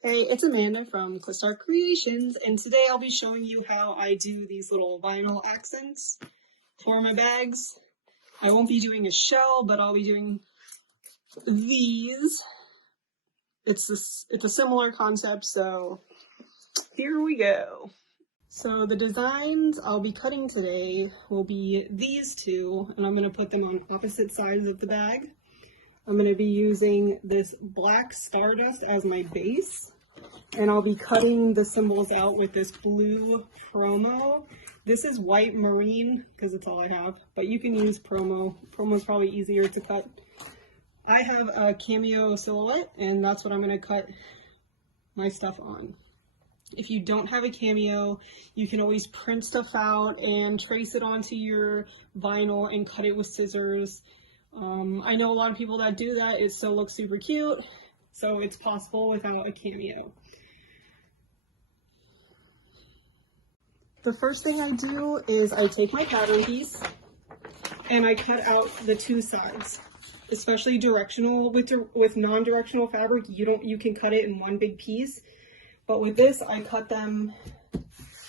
Hey, it's Amanda from Clistar Creations, and today I'll be showing you how I do these little vinyl accents for my bags. I won't be doing a shell, but I'll be doing these. It's a similar concept, so here we go. So the designs I'll be cutting today will be these two, and I'm going to put them on opposite sides of the bag. I'm going to be using this black Stardust as my base. And I'll be cutting the symbols out with this blue promo. This is white marine because it's all I have, but you can use promo. Promo is probably easier to cut. I have a cameo silhouette, and that's what I'm going to cut my stuff on. If you don't have a cameo, you can always print stuff out and trace it onto your vinyl and cut it with scissors. I know a lot of people that do that. It still looks super cute, so it's possible without a cameo. The first thing I do is I take my pattern piece and I cut out the two sides, especially directional. With non-directional fabric, you can cut it in one big piece, but with this I cut them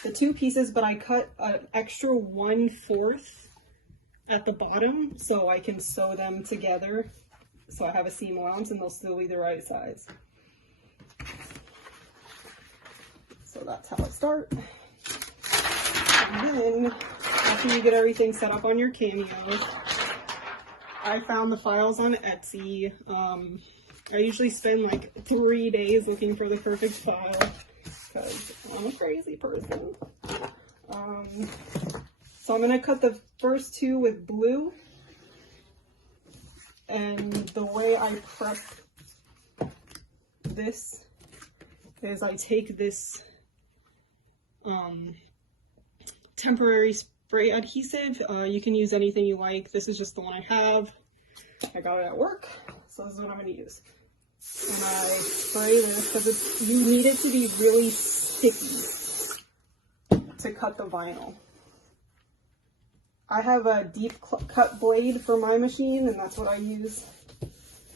the two pieces, but I cut an extra 1/4 at the bottom so I can sew them together so I have a seam allowance and they'll still be the right size. So that's how I start. And then, after you get everything set up on your cameos, I found the files on Etsy. I usually spend like 3 days looking for the perfect file because I'm a crazy person. So I'm going to cut the first two with blue. And the way I prep this is I take this temporary spray adhesive. You can use anything you like. This is just the one I have. I got it at work, so this is what I'm going to use. And I spray this because you need it to be really sticky to cut the vinyl. I have a deep cut blade for my machine, and that's what I use.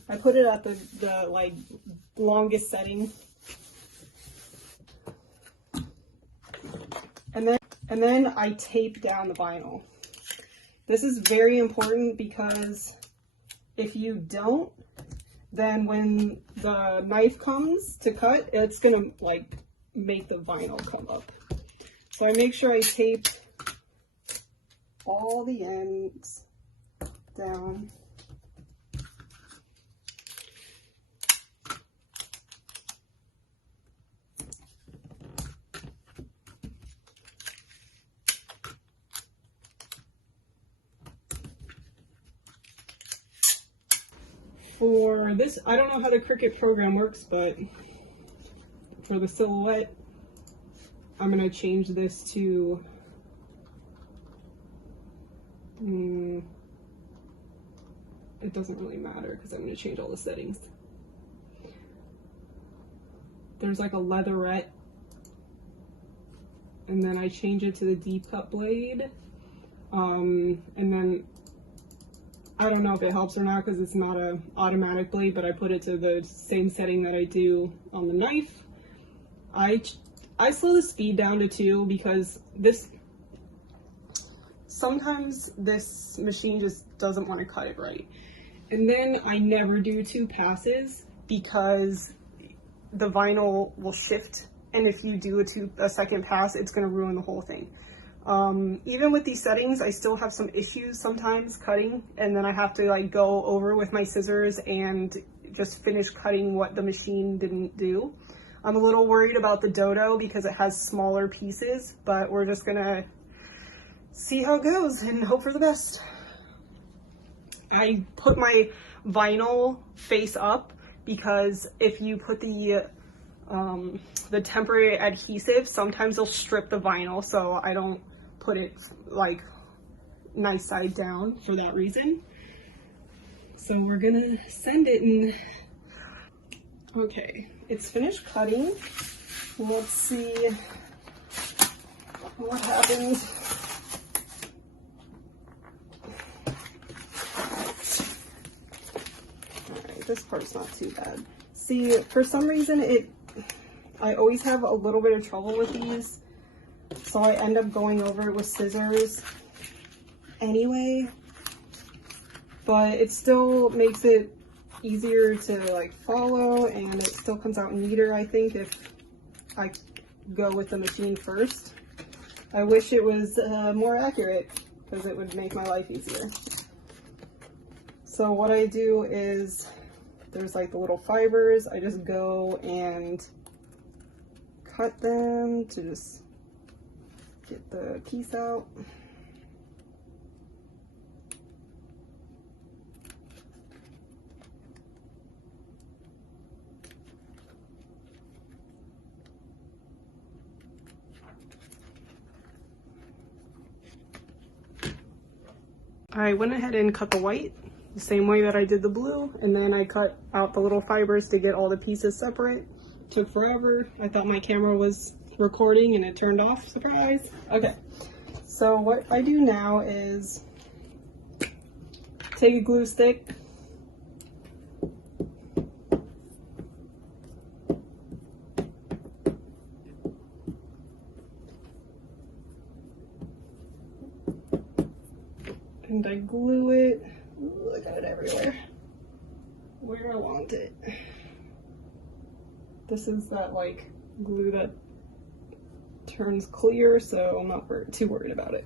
I put it at the like longest setting. And then I tape down the vinyl. This is very important because if you don't, then when the knife comes to cut, it's gonna like make the vinyl come up. So I make sure I tape all the ends down. For this, I don't know how the Cricut program works, but for the silhouette, I'm going to change this to it doesn't really matter because I'm going to change all the settings. There's like a leatherette, and then I change it to the deep cut blade, and then I don't know if it helps or not because it's not an automatic blade, but I put it to the same setting that I do on the knife. I slow the speed down to 2 because sometimes this machine just doesn't want to cut it right. And then I never do 2 passes because the vinyl will shift, and if you do a second pass, it's going to ruin the whole thing. Even with these settings, I still have some issues sometimes cutting, and then I have to like go over with my scissors and just finish cutting what the machine didn't do. I'm a little worried about the Dodo because it has smaller pieces, but we're just gonna see how it goes and hope for the best. I put my vinyl face up because if you put the temporary adhesive, sometimes it'll strip the vinyl, so I don't put it like nice side down for that reason. So we're gonna send it in. Okay, it's finished cutting. Let's see what happens. Alright, this part's not too bad. See, for some reason I always have a little bit of trouble with these, so I end up going over it with scissors anyway, but it still makes it easier to like follow, and it still comes out neater, I think, if I go with the machine first. I wish it was more accurate, because it would make my life easier. So what I do is, there's like the little fibers, I just go and cut them to just get the piece out. I went ahead and cut the white the same way that I did the blue, and then I cut out the little fibers to get all the pieces separate. Took forever. I thought my camera was recording and it turned off. Surprise! Okay, so what I do now is take a glue stick, and I glue it. Ooh, I got it everywhere. Where I want it. This is that like glue that turns clear, so I'm not too worried about it.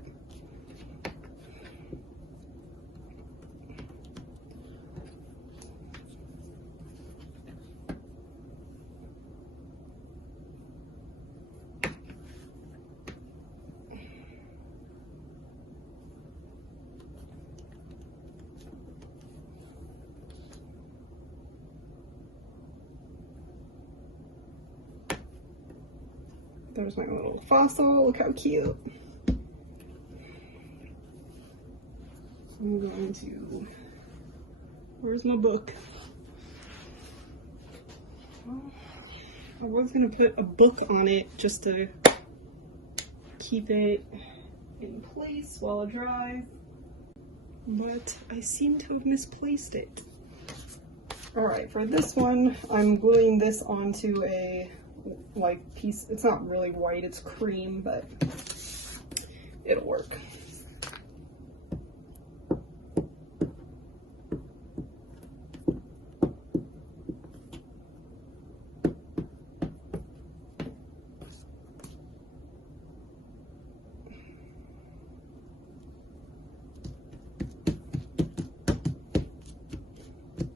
There's my little fossil, look how cute. I'm going to, where's my book? Well, I was gonna put a book on it just to keep it in place while it dries, but I seem to have misplaced it. All right, for this one, I'm gluing this onto a like piece. It's not really white, it's cream, but it'll work.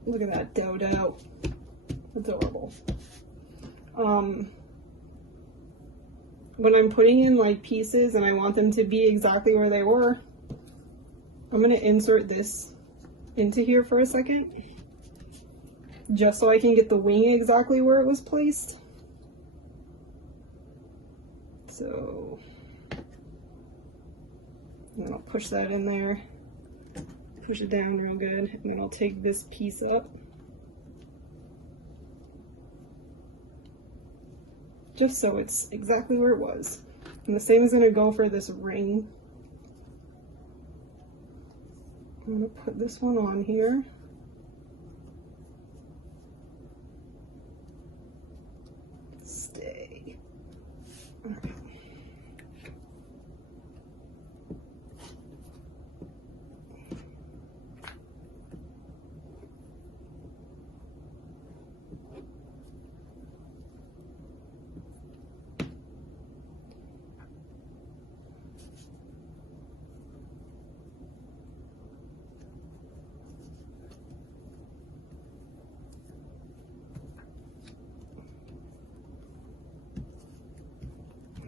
Look at that dodo. Adorable. When I'm putting in like pieces and I want them to be exactly where they were, I'm going to insert this into here for a second, just so I can get the wing exactly where it was placed. So, and then I'll push that in there, push it down real good, and then I'll take this piece up. Just so it's exactly where it was. And the same is going to go for this ring. I'm going to put this one on here. Stay. All right.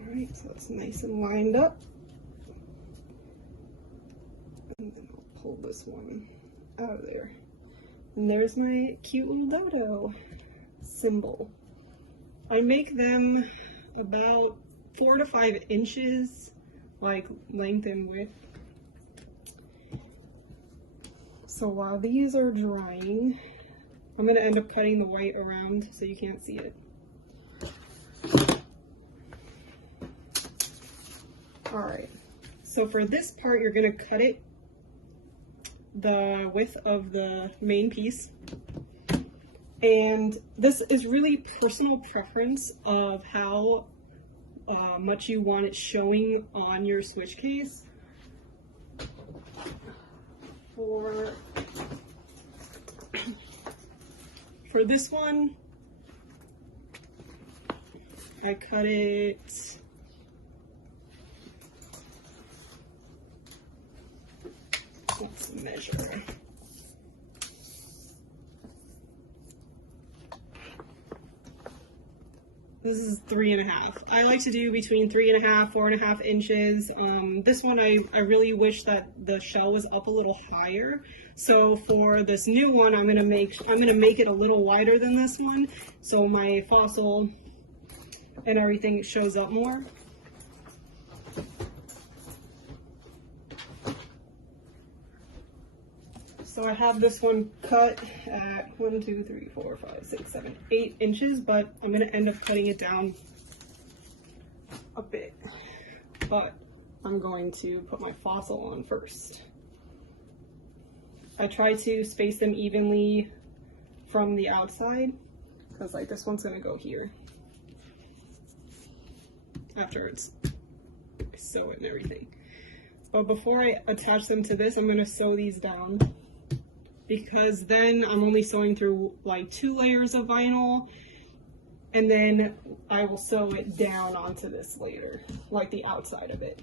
Alright, so it's nice and lined up. And then I'll pull this one out of there. And there's my cute little dodo symbol. I make them about 4 to 5 inches, like length and width. So while these are drying, I'm going to end up cutting the white around so you can't see it. Alright, so for this part, you're going to cut it the width of the main piece, And this is really personal preference of how much you want it showing on your switch case. For this one, I cut it let's measure. This is 3.5. I like to do between 3.5, 4.5 inches. This one, I really wish that the shell was up a little higher. So for this new one, I'm gonna make it a little wider than this one, so my fossil and everything shows up more. So I have this one cut at 1, 2, 3, 4, 5, 6, 7, 8 inches, but I'm gonna end up cutting it down a bit. But I'm going to put my fossil on first. I try to space them evenly from the outside, because like this one's gonna go here after it's sew it and everything. But before I attach them to this, I'm gonna sew these down, because then I'm only sewing through like 2 layers of vinyl, and then I will sew it down onto this later, like the outside of it.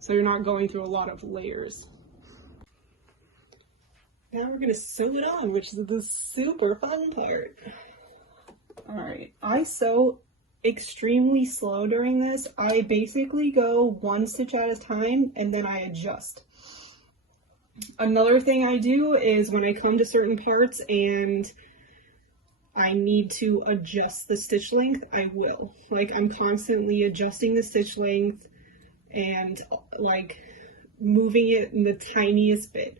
So you're not going through a lot of layers. Now we're gonna sew it on, which is the super fun part. All right, I sew extremely slow during this. I basically go 1 stitch at a time and then I adjust. Another thing I do is when I come to certain parts and I need to adjust the stitch length, I will. Like, I'm constantly adjusting the stitch length and like moving it in the tiniest bit.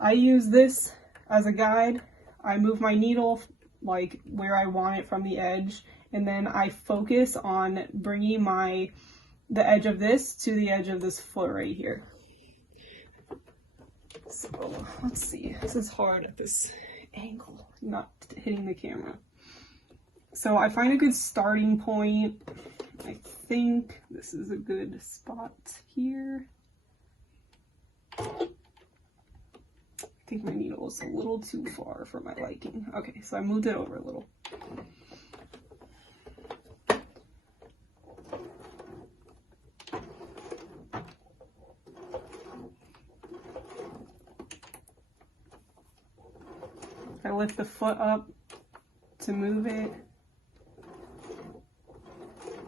I use this as a guide. I move my needle like where I want it from the edge, and then I focus on bringing the edge of this to the edge of this foot right here. So let's see, this is hard at this angle, not hitting the camera. So I find a good starting point. I think this is a good spot here. I think my needle is a little too far for my liking. Okay, so I moved it over a little. I lift the foot up to move it.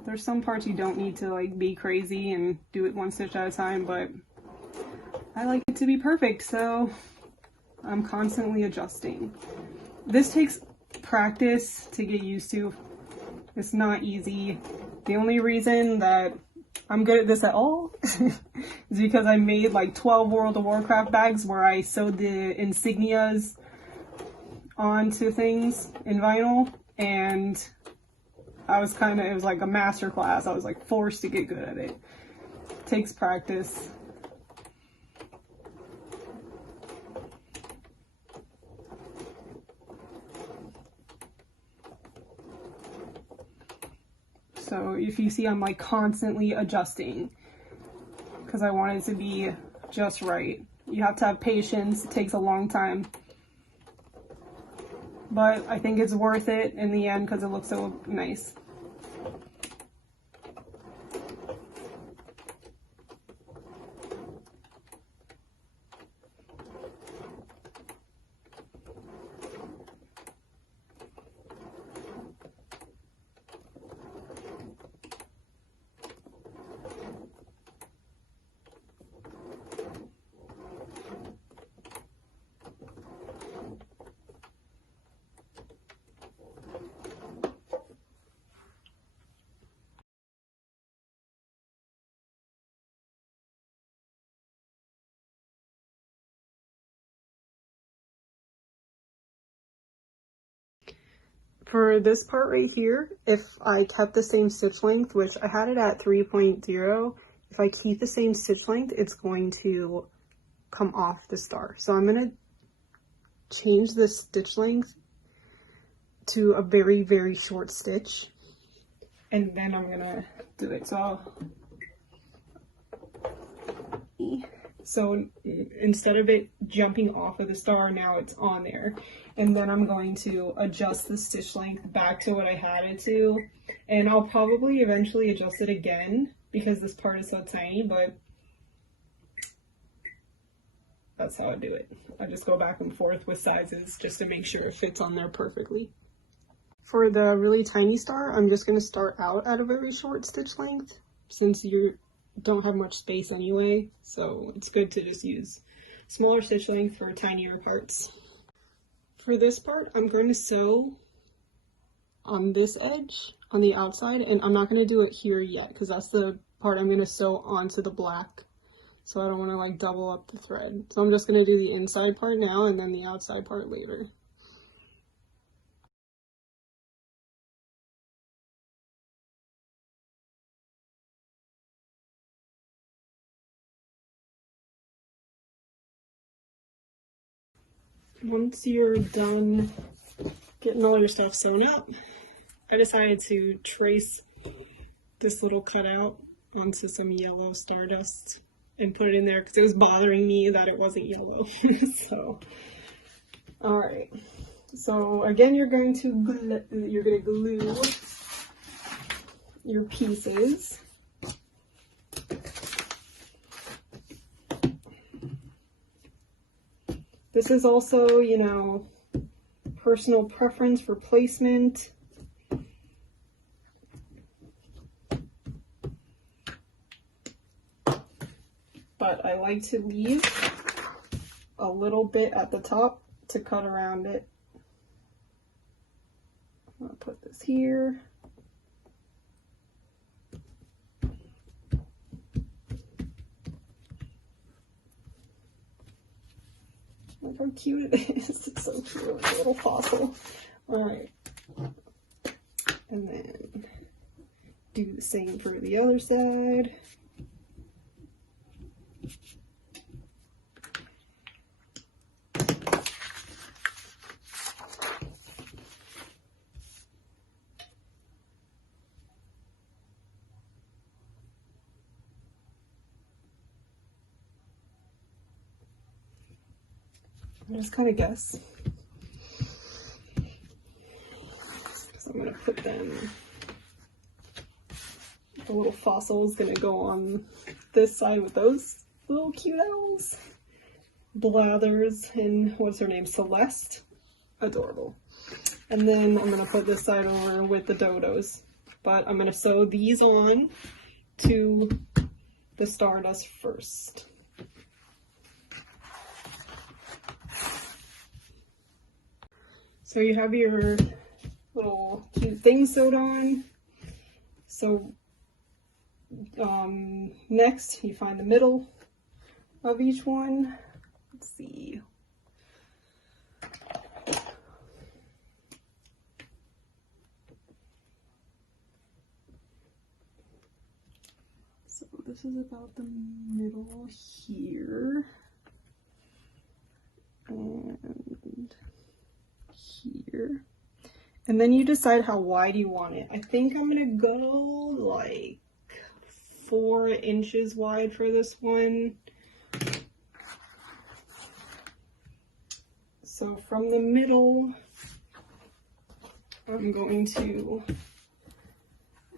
There's some parts you don't need to like be crazy and do it 1 stitch at a time, but I like it to be perfect, so I'm constantly adjusting. This takes practice to get used to. It's not easy. The only reason that I'm good at this at all is because I made like 12 World of Warcraft bags where I sewed the insignias onto things in vinyl, and it was like a master class. I was like forced to get good at it. It takes practice. So if you see, I'm like constantly adjusting because I want it to be just right. You have to have patience. It takes a long time. But I think it's worth it in the end because it looks so nice. For this part right here, if I kept the same stitch length, which I had it at 3.0, if I keep the same stitch length, it's going to come off the star. So I'm going to change the stitch length to a very, very short stitch. And then I'm gonna do it. So instead of it jumping off of the star, now it's on there. And then I'm going to adjust the stitch length back to what I had it to. And I'll probably eventually adjust it again because this part is so tiny, but that's how I do it. I just go back and forth with sizes just to make sure it fits on there perfectly. For the really tiny star, I'm just going to start out at a very short stitch length since you don't have much space anyway, so it's good to just use smaller stitch length for tinier parts. For this part, I'm going to sew on this edge on the outside, and I'm not going to do it here yet because that's the part I'm going to sew onto the black, so I don't want to like double up the thread. So I'm just going to do the inside part now and then the outside part later. Once you're done getting all your stuff sewn up, I decided to trace this little cutout onto some yellow Stardust and put it in there because it was bothering me that it wasn't yellow. So, all right. So again, you're going to glue your pieces. This is also, you know, personal preference for placement. But I like to leave a little bit at the top to cut around it. I'm gonna put this here. Look how cute it is. It's so cute, like a little fossil. Alright. And then do the same for the other side. I just kind of guess. So I'm going to put them, the little fossil is going to go on this side with those little cute owls. Blathers and what's her name? Celeste. Adorable. And then I'm going to put this side over with the dodos. But I'm going to sew these on to the Stardust first. So you have your little cute thing sewed on. So next you find the middle of each one. Let's see. So this is about the middle here. And here. And then you decide how wide you want it. I think I'm gonna go like 4 inches wide for this one. So from the middle, I'm going to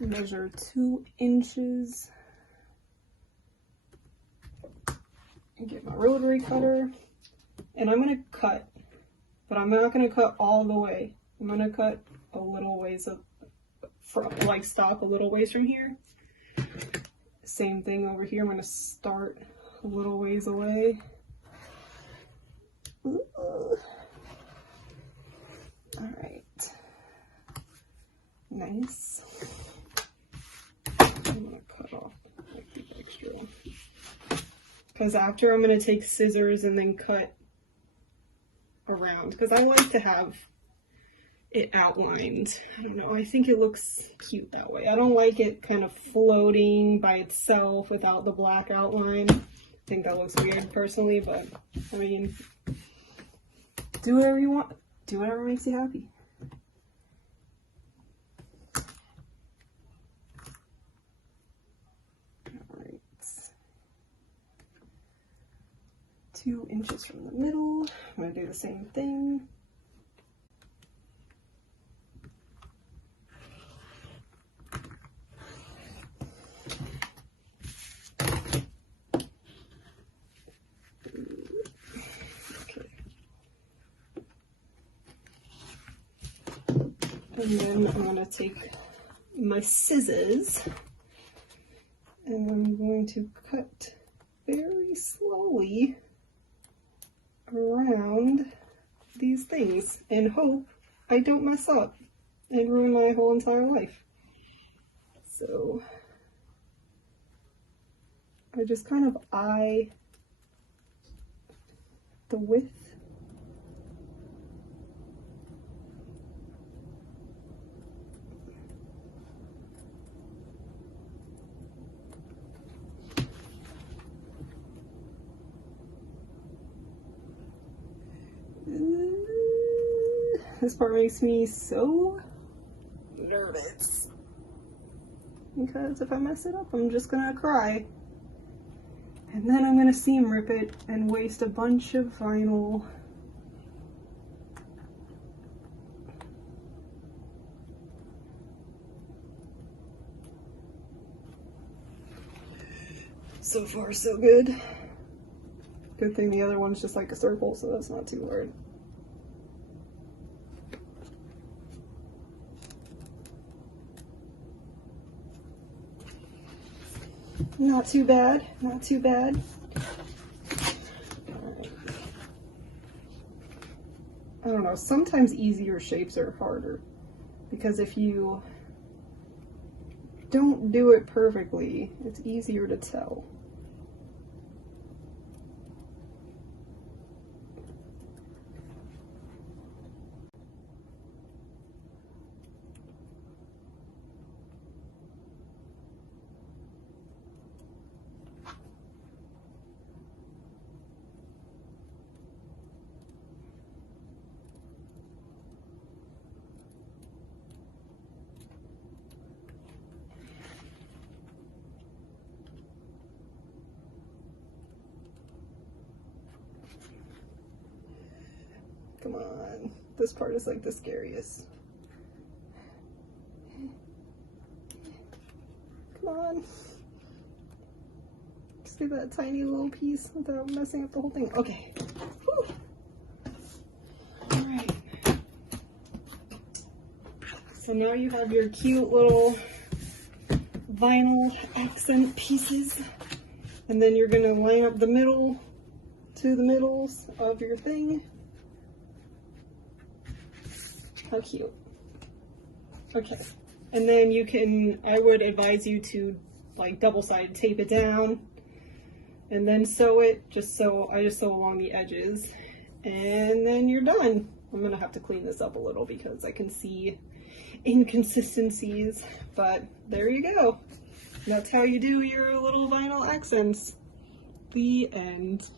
measure 2 inches and get my rotary cutter. And I'm gonna cut, but I'm not gonna cut all the way. I'm gonna cut a little ways up, like stop a little ways from here. Same thing over here. I'm gonna start a little ways away. All right, nice. I'm gonna cut off like the extra, because after I'm gonna take scissors and then cut around, because I like to have it outlined. I don't know, I think it looks cute that way. I don't like it kind of floating by itself without the black outline. I think that looks weird personally, but I mean, do whatever you want. Do whatever makes you happy. 2 inches from the middle. I'm going to do the same thing. And then I'm going to take my scissors and I'm going to cut very slowly around these things and hope I don't mess up and ruin my whole entire life. So I just kind of eye the width. This part makes me so nervous because if I mess it up, I'm just gonna cry. And then I'm gonna seam rip it and waste a bunch of vinyl. So far, so good. Good thing the other one's just like a circle, so that's not too hard. Not too bad, not too bad. Alright. I don't know, sometimes easier shapes are harder because if you don't do it perfectly, it's easier to tell. Come on, this part is like the scariest. Come on. Just do that tiny little piece without messing up the whole thing. Okay. Whew. All right. So now you have your cute little vinyl accent pieces. And then you're gonna line up the middle to the middles of your thing. How cute. Okay. And then you can, I would advise you to like double-sided tape it down and then sew it, I just sew along the edges and then you're done. I'm gonna have to clean this up a little because I can see inconsistencies, but there you go. That's how you do your little vinyl accents. The end.